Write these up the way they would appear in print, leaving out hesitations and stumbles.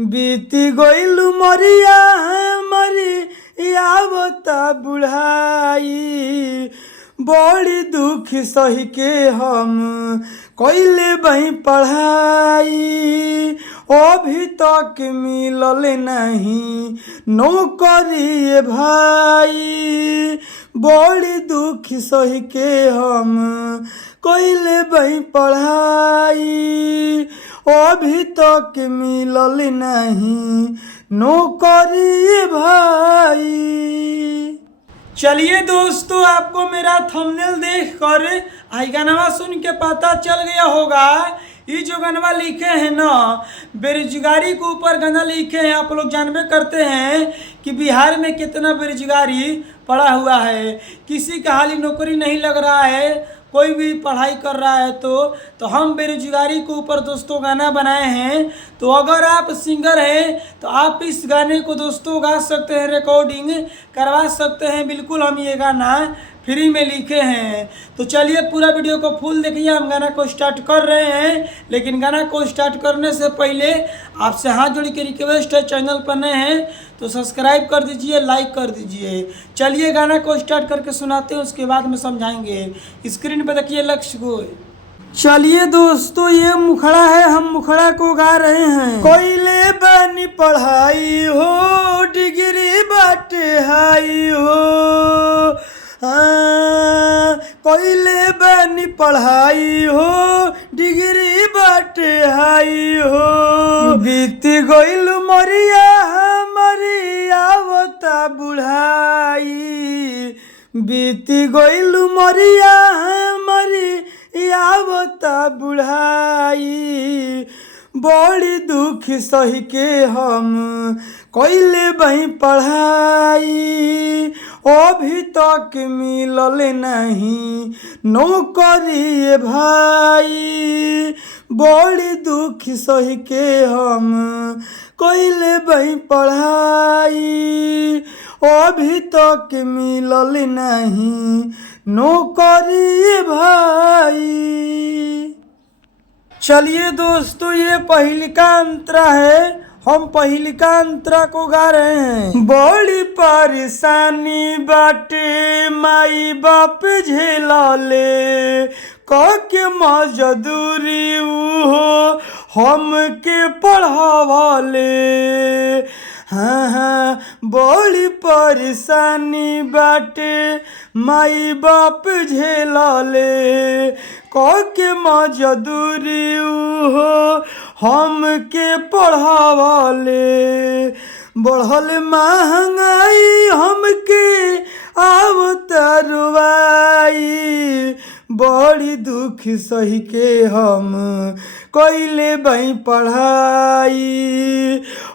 बीती गइल मरिया मरी आवता बुढ़ाई। बड़ी दुख सही के हम कइले बही पढ़ाई। अभी तक मिलल नहीं नौकरी भाई। बड़ी दुख सही के हम कइले बही पढ़ाई। अभी तक मिलल नहीं नौकरी भाई। चलिए दोस्तों, आपको मेरा थंबनेल देखकर आई गाना सुन के पता चल गया होगा। ये जो गाना लिखे हैं ना, बेरोजगारी के ऊपर गाना लिखे हैं। आप लोग जानबे करते हैं कि बिहार में कितना बेरोजगारी पड़ा हुआ है। किसी का हाल नौकरी नहीं लग रहा है, कोई भी पढ़ाई कर रहा है तो हम बेरोजगारी के ऊपर दोस्तों गाना बनाए हैं। तो अगर आप सिंगर हैं तो आप इस गाने को दोस्तों गा सकते हैं, रिकॉर्डिंग करवा सकते हैं। बिल्कुल हम ये गाना फ्री में लिखे हैं। तो चलिए पूरा वीडियो को फुल देखिए। हम गाना को स्टार्ट कर रहे हैं, लेकिन गाना को स्टार्ट करने से पहले आपसे हाथ जोड़ी के रिक्वेस्ट है, चैनल पर नए हैं तो सब्सक्राइब कर दीजिए, लाइक कर दीजिए। चलिए गाना को स्टार्ट करके सुनाते हैं, उसके बाद में समझाएंगे। स्क्रीन पर देखिए लक्ष्य को। चलिए दोस्तों, ये मुखड़ा है, हम मुखड़ा को गा रहे हैं। कोइले बनी पढ़ाई हो, डिग्री बाटे हाई हो। कोइले बनी पढ़ाई हो, डिग्री बाटे हाई हो। बीत गइल मरिया हमारी आवता बुढ़ाई। बीत गइल मरिया हमारी आवता बुढ़ाई। बड़ी दुख सही के हम कइले बही पढ़ाई। अभी तक मिलल नहीं नौकरी भाई। बड़ी दुख सही के हम कइले बही पढ़ाई। अभी तक मिलल नहीं नौकरी भाई। चलिए दोस्तों, ये पहिलिका अंतरा है, हम पहिलिका अंतरा को गा रहे हैं। बड़ी परेशानी बाटे माई बाप झेलाले, के मजदूरी उहो हमके पढ़ावाले। हाँ, बड़ी परेशानी बाटे माई बाप झेलाले, के मजदूरी उहो हमके पढ़ावाले। बढ़ल महंगाई हमके आवता रुवाई। बड़ी दुख सही के हम कइले बही पढ़ाई।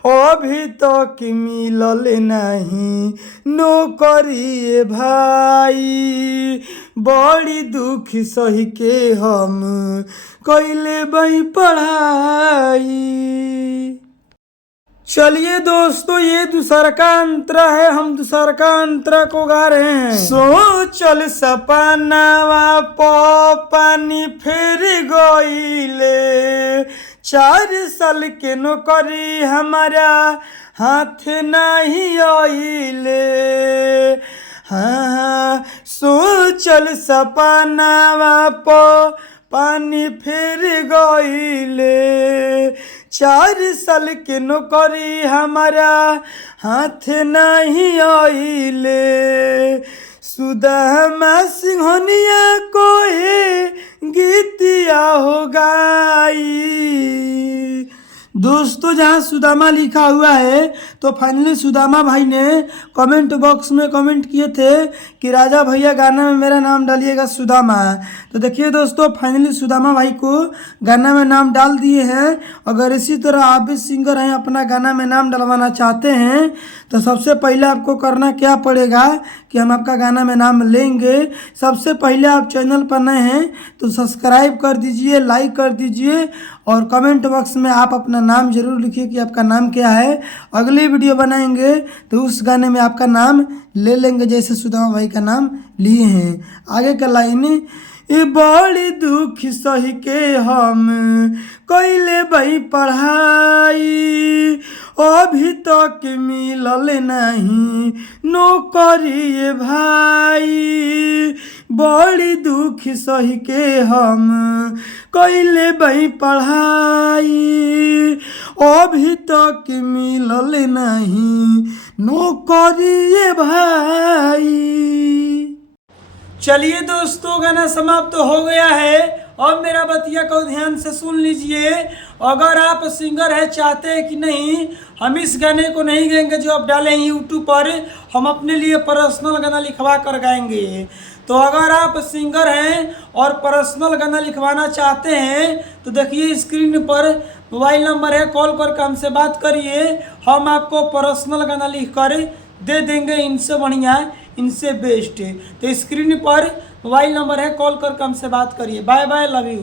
अभी तक मिलल नहीं नौकरी भाई। बड़ी दुख सही के हम कइले बही पढ़ाई। चलिए दोस्तों, ये दूसरा का अंतरा है, हम दूसरा का अंतरा को गा रहे हैं। सोचल सपनावा पानी फेर गइले, 4 साल के नौकरी हमारा हाथ नहीं आइले। हाँ, सोचल सपनावा पानी फेर गइले, 4 साल के नौकरी हमारा हाथ नहीं आइले। सुदामा सिंहनिया को है गीतिया हो गाई। दोस्तों, जहाँ सुदामा लिखा हुआ है तो फाइनली सुदामा भाई ने कमेंट बॉक्स में कमेंट किए थे कि राजा भैया गाना में मेरा नाम डालिएगा सुदामा। तो देखिए दोस्तों, फाइनली सुदामा भाई को गाना में नाम डाल दिए हैं। अगर इसी तरह आप भी सिंगर हैं, अपना गाना में नाम डलवाना चाहते हैं तो सबसे पहले आपको करना क्या पड़ेगा कि हम आपका गाना में नाम लेंगे। सबसे पहले आप चैनल पर नए हैं तो सब्सक्राइब कर दीजिए, लाइक कर दीजिए और कमेंट बॉक्स में आप अपना नाम जरूर लिखिए कि आपका नाम क्या है। अगली वीडियो बनाएंगे तो उस गाने में आपका नाम ले लेंगे, जैसे सुदामा भाई का नाम लिए हैं। आगे का लाइन, ये बड़ी दुख सही के हम कइले बही पढ़ाई। अभी तक मिलल नहीं नौकरी भाई, बड़ी दुख सही के हम कैले बई पढ़ाई, अभी तक मिलल नहीं नौकरी भाई। चलिए दोस्तों, गाना समाप्त तो हो गया है। अब मेरा बतिया को ध्यान से सुन लीजिए। अगर आप सिंगर है, चाहते हैं कि नहीं हम इस गाने को नहीं गाएंगे जो आप डालें यूट्यूब पर, हम अपने लिए पर्सनल गाना लिखवा कर गाएंगे। तो अगर आप सिंगर हैं और पर्सनल गाना लिखवाना चाहते हैं तो देखिए स्क्रीन पर मोबाइल नंबर है, कॉल करके हमसे बात करिए, हम आपको पर्सनल गाना लिख कर दे देंगे। इनसे बढ़िया, इनसे बेस्ट। तो स्क्रीन पर मोबाइल नंबर है, कॉल करके हमसे बात करिए। Bye bye, love you.